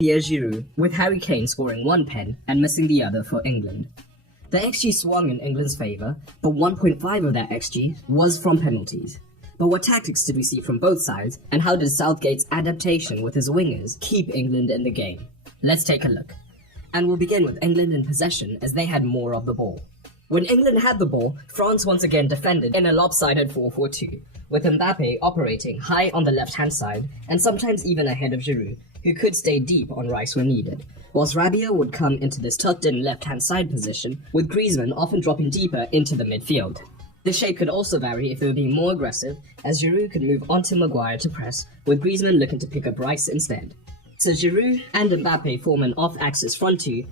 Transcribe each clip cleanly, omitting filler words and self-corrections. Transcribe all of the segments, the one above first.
Pierre Giroud, with Harry Kane scoring one pen and missing the other for England. The XG swung in England's favour, but 1.5 of that XG was from penalties. But what tactics did we see from both sides, and how did Southgate's adaptation with his wingers keep England in the game? Let's take a look. And we'll begin with England in possession as they had more of the ball. When England had the ball, France once again defended in a lopsided 4-4-2, with Mbappe operating high on the left-hand side and sometimes even ahead of Giroud, who could stay deep on Rice when needed, whilst Rabiot would come into this tucked-in left-hand side position, with Griezmann often dropping deeper into the midfield. The shape could also vary if they were being more aggressive, as Giroud could move onto Maguire to press, with Griezmann looking to pick up Rice instead. So Giroud and Mbappe form an off-axis front two,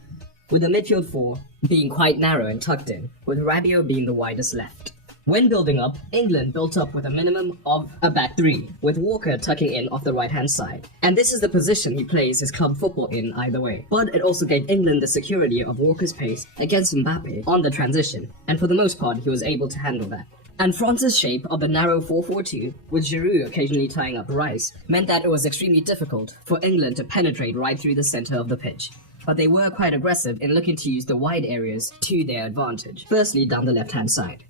with the midfield four being quite narrow and tucked in, with Rabiot being the widest left. When building up, England built up with a minimum of a back three, with Walker tucking in off the right-hand side. And this is the position he plays his club football in either way. But it also gave England the security of Walker's pace against Mbappe on the transition, and for the most part he was able to handle that. And France's shape of the narrow 4-4-2, with Giroud occasionally tying up Rice, meant that it was extremely difficult for England to penetrate right through the centre of the pitch. But they were quite aggressive in looking to use the wide areas to their advantage, firstly down the left-hand side.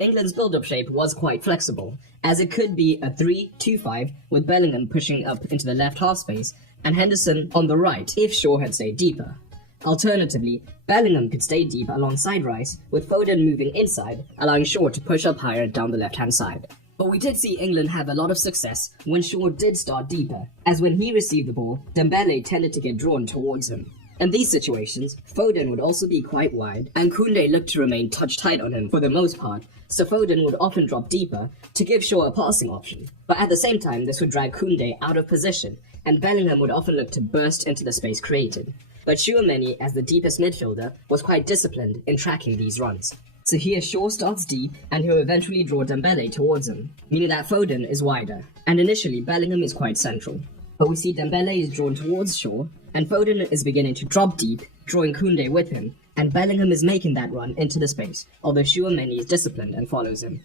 England's build-up shape was quite flexible, as it could be a 3-2-5 with Bellingham pushing up into the left half space and Henderson on the right if Shaw had stayed deeper. Alternatively, Bellingham could stay deep alongside Rice, with Foden moving inside, allowing Shaw to push up higher down the left-hand side. But we did see England have a lot of success when Shaw did start deeper, as when he received the ball, Dembele tended to get drawn towards him. In these situations, Foden would also be quite wide, and Koundé looked to remain touch-tight on him for the most part, so Foden would often drop deeper to give Shaw a passing option. But at the same time, this would drag Koundé out of position, and Bellingham would often look to burst into the space created. But Tchouaméni, as the deepest midfielder, was quite disciplined in tracking these runs. So here Shaw starts deep, and he'll eventually draw Dembele towards him, meaning that Foden is wider, and initially Bellingham is quite central. But we see Dembele is drawn towards Shaw, and Foden is beginning to drop deep, drawing Koundé with him, and Bellingham is making that run into the space, although Tchouaméni is disciplined and follows him.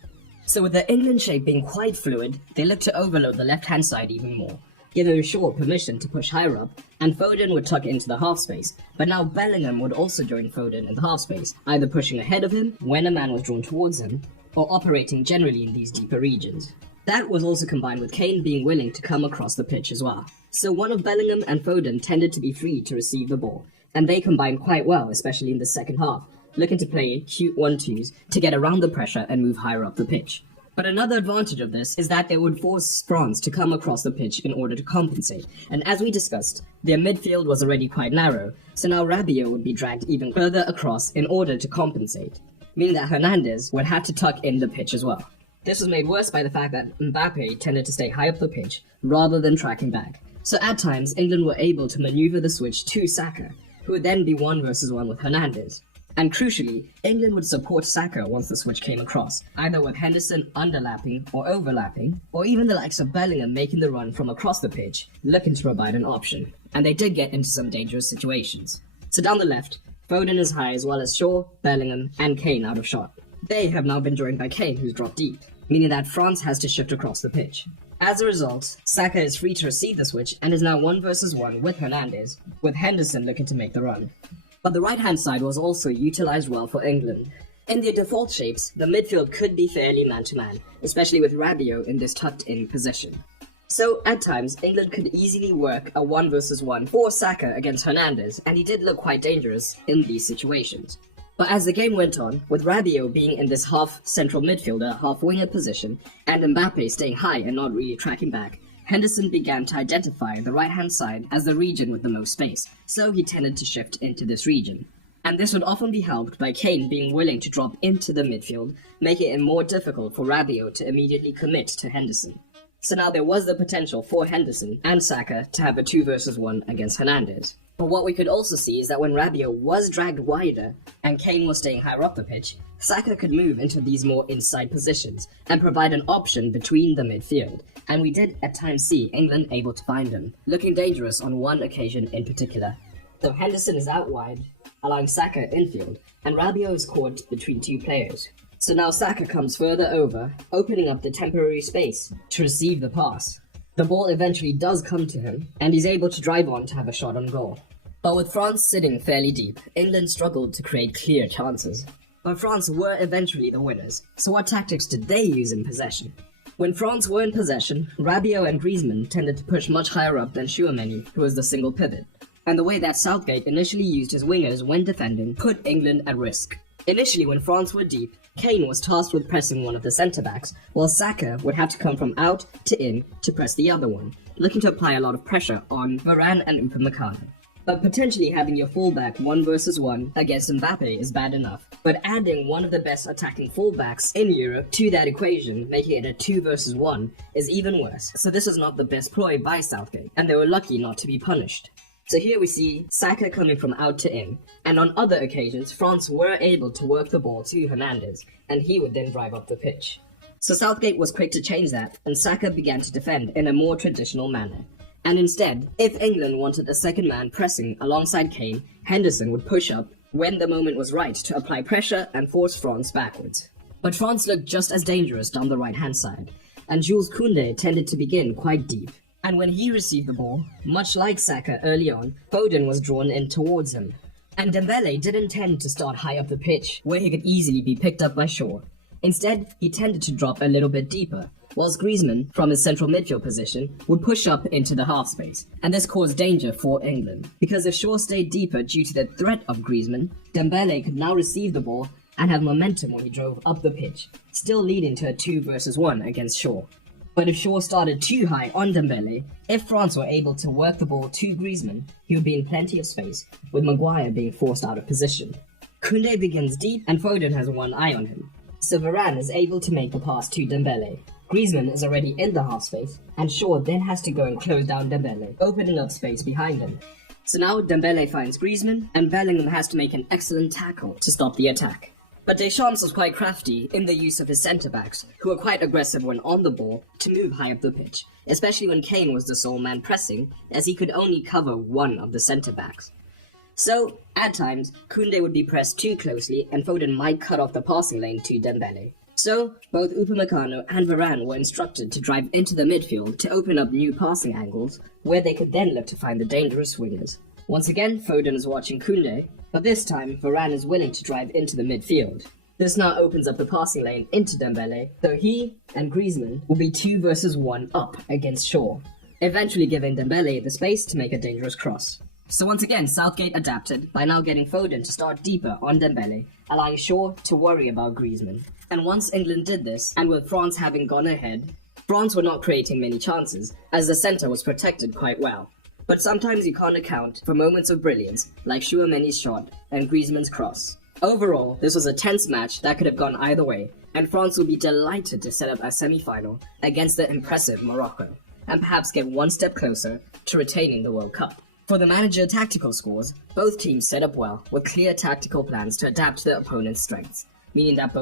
So with the England shape being quite fluid, they look to overload the left-hand side even more, giving Shaw permission to push higher up, and Foden would tuck into the half space, but now Bellingham would also join Foden in the half space, either pushing ahead of him when a man was drawn towards him, or operating generally in these deeper regions. That was also combined with Kane being willing to come across the pitch as well. So one of Bellingham and Foden tended to be free to receive the ball, and they combined quite well, especially in the second half, looking to play cute 1-2s to get around the pressure and move higher up the pitch. But another advantage of this is that it would force France to come across the pitch in order to compensate, and as we discussed, their midfield was already quite narrow, so now Rabiot would be dragged even further across in order to compensate, meaning that Hernandez would have to tuck in the pitch as well. This was made worse by the fact that Mbappe tended to stay high up the pitch rather than tracking back. So at times, England were able to maneuver the switch to Saka, who would then be 1 versus 1 with Hernandez. And crucially, England would support Saka once the switch came across, either with Henderson underlapping or overlapping, or even the likes of Bellingham making the run from across the pitch, looking to provide an option. And they did get into some dangerous situations. So down the left, Foden is high as well as Shaw, Bellingham, and Kane out of shot. They have now been joined by Kane, who's dropped deep, meaning that France has to shift across the pitch. As a result, Saka is free to receive the switch and is now 1 versus 1 with Hernandez, with Henderson looking to make the run. But the right-hand side was also utilised well for England. In their default shapes, the midfield could be fairly man-to-man, especially with Rabiot in this tucked-in position. So, at times, England could easily work a 1 versus 1 for Saka against Hernandez, and he did look quite dangerous in these situations. But as the game went on, with Rabiot being in this half-central midfielder, half-winger position, and Mbappe staying high and not really tracking back, Henderson began to identify the right-hand side as the region with the most space, so he tended to shift into this region. And this would often be helped by Kane being willing to drop into the midfield, making it more difficult for Rabiot to immediately commit to Henderson. So now there was the potential for Henderson and Saka to have a 2 versus 1 against Hernandez. But what we could also see is that when Rabiot was dragged wider and Kane was staying higher up the pitch, Saka could move into these more inside positions and provide an option between the midfield, and we did at times see England able to find him, looking dangerous on one occasion in particular. So Henderson is out wide, allowing Saka infield, and Rabiot is caught between two players. So now Saka comes further over, opening up the temporary space to receive the pass. The ball eventually does come to him, and he's able to drive on to have a shot on goal. But with France sitting fairly deep, England struggled to create clear chances. But France were eventually the winners, so what tactics did they use in possession? When France were in possession, Rabiot and Griezmann tended to push much higher up than Tchouaméni, who was the single pivot. And the way that Southgate initially used his wingers when defending put England at risk. Initially, when France were deep, Kane was tasked with pressing one of the centre-backs, while Saka would have to come from out to in to press the other one, looking to apply a lot of pressure on Varane and Upamecano. But potentially having your fullback 1 versus 1 against Mbappe is bad enough. But adding one of the best attacking fullbacks in Europe to that equation, making it a 2 versus 1, is even worse. So this was not the best ploy by Southgate, and they were lucky not to be punished. So here we see Saka coming from out to in, and on other occasions France were able to work the ball to Hernandez, and he would then drive up the pitch. So Southgate was quick to change that, and Saka began to defend in a more traditional manner. And instead, if England wanted a second man pressing alongside Kane, Henderson would push up when the moment was right to apply pressure and force France backwards. But France looked just as dangerous down the right-hand side, and Jules Koundé tended to begin quite deep. And when he received the ball, much like Saka early on, Foden was drawn in towards him. And Dembele didn't tend to start high up the pitch, where he could easily be picked up by Shaw. Instead, he tended to drop a little bit deeper, whilst Griezmann, from his central midfield position, would push up into the half space, and this caused danger for England. Because if Shaw stayed deeper due to the threat of Griezmann, Dembele could now receive the ball and have momentum when he drove up the pitch, still leading to a 2 versus 1 against Shaw. But if Shaw started too high on Dembele, if France were able to work the ball to Griezmann, he would be in plenty of space, with Maguire being forced out of position. Koundé begins deep and Foden has one eye on him, so Varane is able to make the pass to Dembele. Griezmann is already in the half space, and Shaw then has to go and close down Dembele, opening up space behind him. So now Dembele finds Griezmann, and Bellingham has to make an excellent tackle to stop the attack. But Deschamps was quite crafty in the use of his centre-backs, who were quite aggressive when on the ball to move high up the pitch, especially when Kane was the sole man pressing, as he could only cover one of the centre-backs. So, at times, Koundé would be pressed too closely and Foden might cut off the passing lane to Dembele. So, both Upamecano and Varane were instructed to drive into the midfield to open up new passing angles, where they could then look to find the dangerous wingers. Once again, Foden is watching Koundé, but this time Varane is willing to drive into the midfield. This now opens up the passing lane into Dembele, so he and Griezmann will be 2 versus 1 up against Shaw, eventually giving Dembele the space to make a dangerous cross. So once again, Southgate adapted by now getting Foden to start deeper on Dembele, allowing Shaw to worry about Griezmann. And once England did this, and with France having gone ahead, France were not creating many chances, as the centre was protected quite well. But sometimes you can't account for moments of brilliance, like Tchouaméni's shot and Griezmann's cross. Overall, this was a tense match that could have gone either way, and France would be delighted to set up a semi-final against the impressive Morocco, and perhaps get one step closer to retaining the World Cup. For the manager tactical scores, both teams set up well with clear tactical plans to adapt to their opponent's strengths, meaning that both